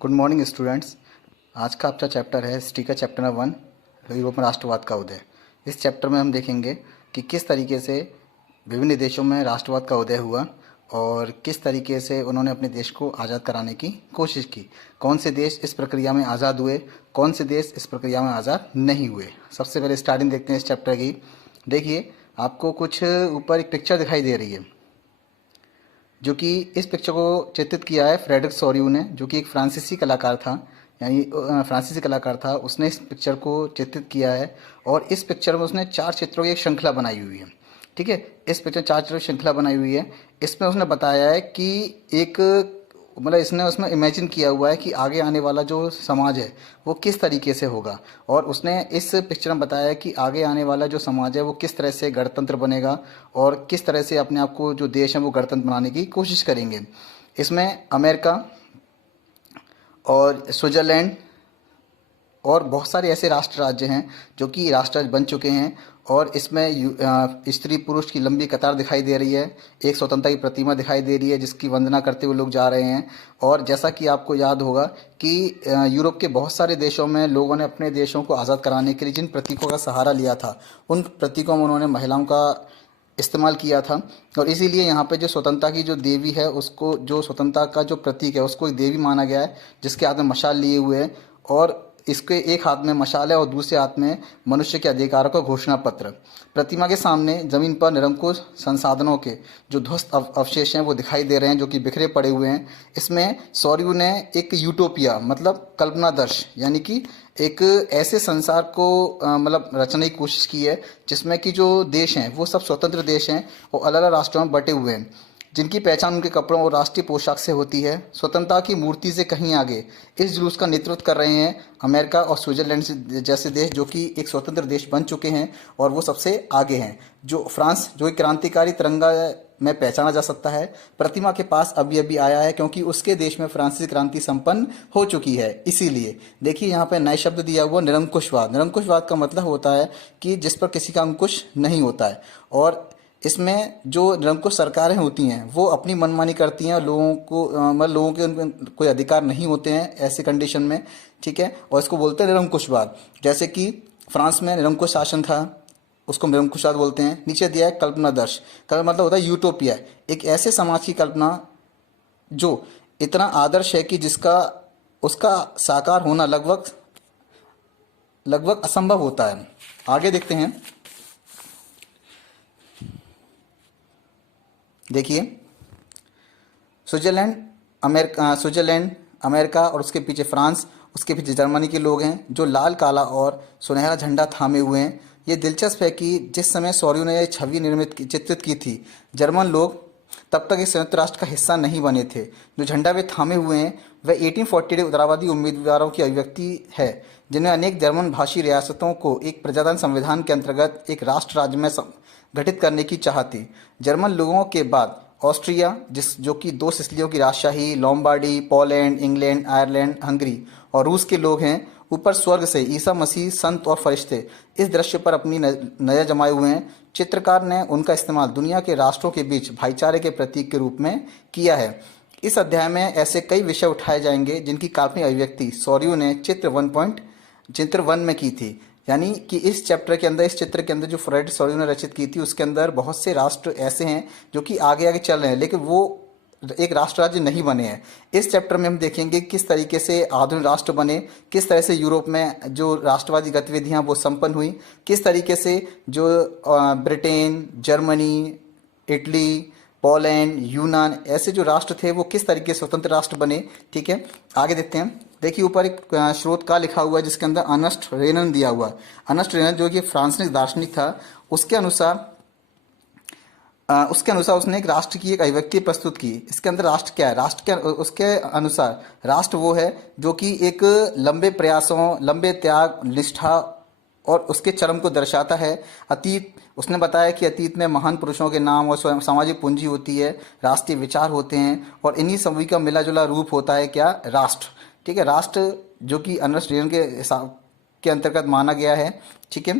Good morning students. आज का आपका चैप्टर है हिस्ट्री का चैप्टर नंबर 1, यूरोप में राष्ट्रवाद का उदय। इस चैप्टर में हम देखेंगे कि किस तरीके से विभिन्न देशों में राष्ट्रवाद का उदय हुआ और किस तरीके से उन्होंने अपने देश को आज़ाद कराने की कोशिश की। कौन से देश इस प्रक्रिया में आज़ाद हुए, कौन से देश इस प्रक्रिया में आज़ाद नहीं हुए। सबसे पहले स्टार्टिंग देखते हैं इस चैप्टर की। देखिए, आपको कुछ ऊपर एक पिक्चर दिखाई दे रही है, जो कि इस पिक्चर को चित्रित किया है फ्रेडरिक सोरियू ने, जो कि एक फ्रांसीसी कलाकार था। यानी फ्रांसीसी कलाकार था, उसने इस पिक्चर को चित्रित किया है और इस पिक्चर में उसने 4 चित्रों की एक श्रृंखला बनाई हुई है। ठीक है, इस पिक्चर 4 चित्रों की श्रृंखला बनाई हुई है। इसमें उसने बताया है कि एक मतलब इसने उसमें इमेजिन किया हुआ है कि आगे आने वाला जो समाज है वो किस तरीके से होगा, और उसने इस पिक्चर में बताया है कि आगे आने वाला जो समाज है वो किस तरह से गणतंत्र बनेगा और किस तरह से अपने आप को जो देश है वो गणतंत्र बनाने की कोशिश करेंगे। इसमें अमेरिका और स्विट्ज़रलैंड और बहुत सारे ऐसे राष्ट्र राज्य हैं जो कि राष्ट्र राज्य बन चुके हैं, और इसमें स्त्री पुरुष की लंबी कतार दिखाई दे रही है। एक स्वतंत्रता की प्रतिमा दिखाई दे रही है जिसकी वंदना करते हुए लोग जा रहे हैं। और जैसा कि आपको याद होगा कि यूरोप के बहुत सारे देशों में लोगों ने अपने देशों को आज़ाद कराने के लिए जिन प्रतीकों का सहारा लिया था, उन प्रतीकों में उन्होंने महिलाओं का इस्तेमाल किया था। और इसीलिए यहाँ पे जो स्वतंत्रता की जो देवी है, उसको जो स्वतंत्रता का जो प्रतीक है उसको एक देवी माना गया है, जिसके हाथ में मशाल लिए हुए है, और इसके एक हाथ में मशाल है और दूसरे हाथ में मनुष्य के अधिकारों का घोषणा पत्र। प्रतिमा के सामने जमीन पर निरंकुश संसाधनों के जो ध्वस्त अवशेष हैं वो दिखाई दे रहे हैं, जो कि बिखरे पड़े हुए हैं। इसमें सौर्यू ने एक यूटोपिया मतलब कल्पनादर्श, यानी कि एक ऐसे संसार को मतलब रचने की कोशिश की है जिसमें कि जो देश हैं वो सब स्वतंत्र देश हैं और अलग अलग राष्ट्रों में बटे हुए हैं, जिनकी पहचान उनके कपड़ों और राष्ट्रीय पोशाक से होती है। स्वतंत्रता की मूर्ति से कहीं आगे इस जुलूस का नेतृत्व कर रहे हैं अमेरिका और स्विट्जरलैंड जैसे देश, जो कि एक स्वतंत्र देश बन चुके हैं और वो सबसे आगे हैं। जो फ्रांस, जो एक क्रांतिकारी तिरंगा में पहचाना जा सकता है, प्रतिमा के पास अभी अभी आया है क्योंकि उसके देश में फ्रांसीसी क्रांति संपन्न हो चुकी है। इसीलिए देखिए यहाँ पे नए शब्द दिया हुआ निरंकुशवाद। निरंकुशवाद का मतलब होता है कि जिस पर किसी का अंकुश नहीं होता है, और इसमें जो निरंकुश सरकारें होती हैं वो अपनी मनमानी करती हैं, लोगों को मतलब लोगों के उनमें कोई अधिकार नहीं होते हैं ऐसे कंडीशन में। ठीक है, और इसको बोलते हैं निरंकुशवाद। जैसे कि फ्रांस में निरंकुश शासन था, उसको निरंकुशवाद बोलते हैं। नीचे दिया है कल्पनादर्श। कल्पना मतलब होता है यूटोपिया, एक ऐसे समाज की कल्पना जो इतना आदर्श है कि जिसका उसका साकार होना लगभग लगभग असंभव होता है। आगे देखते हैं। देखिए, स्विट्जरलैंड अमेरिका और उसके पीछे फ्रांस, उसके पीछे जर्मनी के लोग हैं जो लाल काला और सुनहरा झंडा थामे हुए हैं। ये दिलचस्प है कि जिस समय सौर्यू ने यह छवि चित्रित की थी, जर्मन लोग तब तक इस संयुक्त राष्ट्र का हिस्सा नहीं बने थे। जो झंडा वे थामे हुए हैं वह 1848 उदारवादी उम्मीदवारों की अभिव्यक्ति है, जिन्हें अनेक जर्मन भाषी रियासतों को एक प्रजातंत्र संविधान के अंतर्गत एक राष्ट्र राज्य में गठित करने की चाह थी। जर्मन लोगों के बाद ऑस्ट्रिया, जो कि 2 सिसिलियों की राजशाही, Lombardy, Poland, England, Ireland, Hungary और रूस के लोग हैं। ऊपर स्वर्ग से ईसा मसीह, संत और फरिश्ते इस दृश्य पर अपनी नज़र जमाए हुए हैं। चित्रकार ने उनका इस्तेमाल दुनिया के राष्ट्रों के बीच भाईचारे के प्रतीक के रूप में किया है। इस अध्याय में ऐसे कई विषय उठाए जाएंगे जिनकी काल्पनिक अभिव्यक्ति सौर्यू ने चित्र 1 में की थी। यानी कि इस चित्र के अंदर जो फ्रेडरिक सौर्यू ने रचित की थी, उसके अंदर बहुत से राष्ट्र ऐसे हैं जो कि आगे आगे चल रहे हैं, लेकिन वो एक राष्ट्र राज्य नहीं बने हैं। इस चैप्टर में हम देखेंगे किस तरीके से आधुनिक राष्ट्र बने, किस तरह से यूरोप में जो राष्ट्रवादी गतिविधियां वो संपन्न हुई, किस तरीके से जो ब्रिटेन, जर्मनी, इटली, पोलैंड, यूनान ऐसे जो राष्ट्र थे वो किस तरीके से स्वतंत्र राष्ट्र बने। ठीक है, आगे देखते हैं। देखिए, ऊपर एक स्रोत का लिखा हुआ है जिसके अंदर अर्नेस्ट रेनन दिया हुआ। अर्नेस्ट रेनन जो कि फ्रांसीसी दार्शनिक था, उसके अनुसार उसने एक राष्ट्र की एक अभिव्यक्ति प्रस्तुत की। इसके अंदर राष्ट्र क्या है, उसके अनुसार राष्ट्र वो है जो कि एक लंबे प्रयासों, लंबे त्याग, निष्ठा और उसके चरम को दर्शाता है। अतीत, उसने बताया कि अतीत में महान पुरुषों के नाम और सामाजिक पूंजी होती है, राष्ट्रीय विचार होते हैं, और इन्हीं सभी का मिला जुला रूप होता है क्या, राष्ट्र। ठीक है, राष्ट्र जो कि अर्नेस्ट रेनन के अंतर्गत माना गया है। ठीक है।